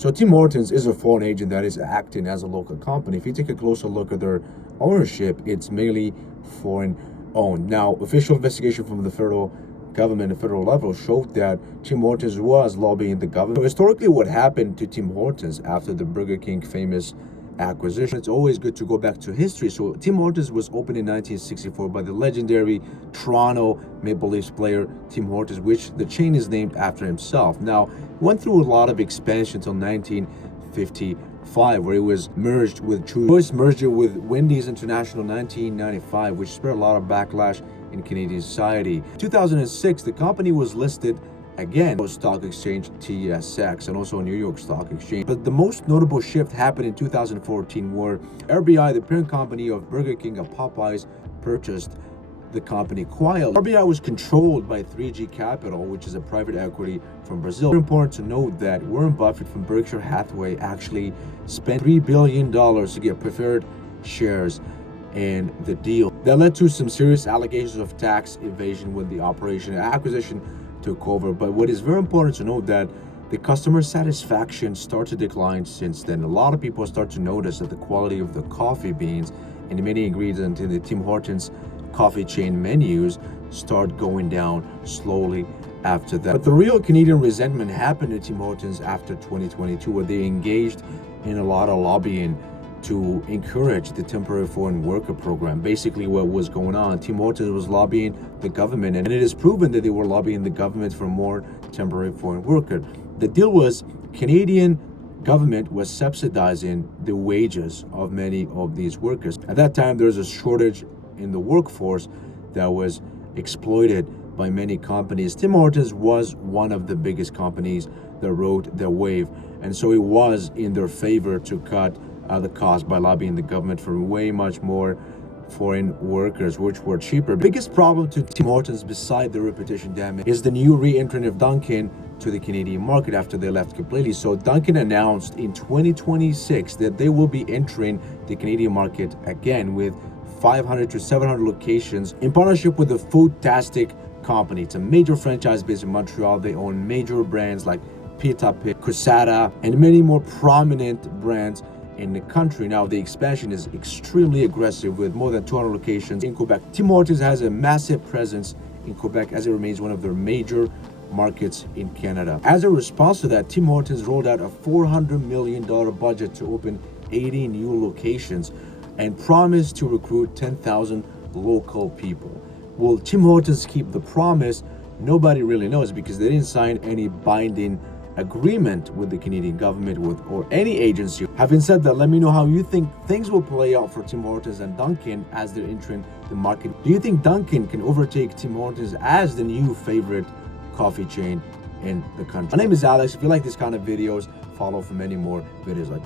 So Tim Hortons is a foreign agent that is acting as a local company. If you take a closer look at their ownership, it's mainly foreign owned. Now, official investigation from the federal government, the federal level, showed that Tim Hortons was lobbying the government. So historically, what happened to Tim Hortons after the Burger King famous acquisition? It's always good to go back to history. So Tim Hortons was opened in 1964 by the legendary Toronto Maple Leafs player Tim Hortons, which the chain is named after himself. Now, went through a lot of expansion until 1955, where it was merged with Choice, merged it with Wendy's International in 1995, which spurred a lot of backlash in Canadian society. 2006, the company was listed again on stock exchange TSX and also New York Stock Exchange. But the most notable shift happened in 2014, where RBI, the parent company of Burger King and Popeyes, purchased the company quietly. RBI was controlled by 3G Capital, which is a private equity from Brazil. It's important to note that Warren Buffett from Berkshire Hathaway actually spent $3 billion to get preferred shares in the deal. That led to some serious allegations of tax evasion when the operation and acquisition took over. But what is very important to note that the customer satisfaction started to decline since then. A lot of people start to notice that the quality of the coffee beans and the many ingredients in the Tim Hortons coffee chain menus start going down slowly after that. But the real Canadian resentment happened at Tim Hortons after 2022, where they engaged in a lot of lobbying to encourage the temporary foreign worker program. Basically, what was going on, Tim Hortons was lobbying the government, and it is proven that they were lobbying the government for more temporary foreign workers. The deal was Canadian government was subsidizing the wages of many of these workers. At that time, there was a shortage in the workforce that was exploited by many companies. Tim Hortons was one of the biggest companies that rode the wave, and so it was in their favor to cut the cost by lobbying the government for way much more foreign workers, which were cheaper. Biggest problem to Tim Hortons, beside the reputation damage, is the new re-entrant of Dunkin to the Canadian market after they left completely. So Dunkin announced in 2026 that they will be entering the Canadian market again with 500 to 700 locations in partnership with the Foodtastic company. It's a major franchise based in Montreal. They own major brands like Pita Pit, Cusada, and many more prominent brands in the country. Now, the expansion is extremely aggressive with more than 200 locations in Quebec. Tim Hortons has a massive presence in Quebec as it remains one of their major markets in Canada. As a response to that, Tim Hortons rolled out a $400 million budget to open 80 new locations and promised to recruit 10,000 local people. Will Tim Hortons keep the promise? Nobody really knows, because they didn't sign any binding agreement with the Canadian government or any agency. Having said that, let me know how you think things will play out for Tim Hortons and Dunkin as they're entering the market. Do you think Dunkin can overtake Tim Hortons as the new favorite coffee chain in the country? My name is Alex. If you like this kind of videos, follow for many more videos like this.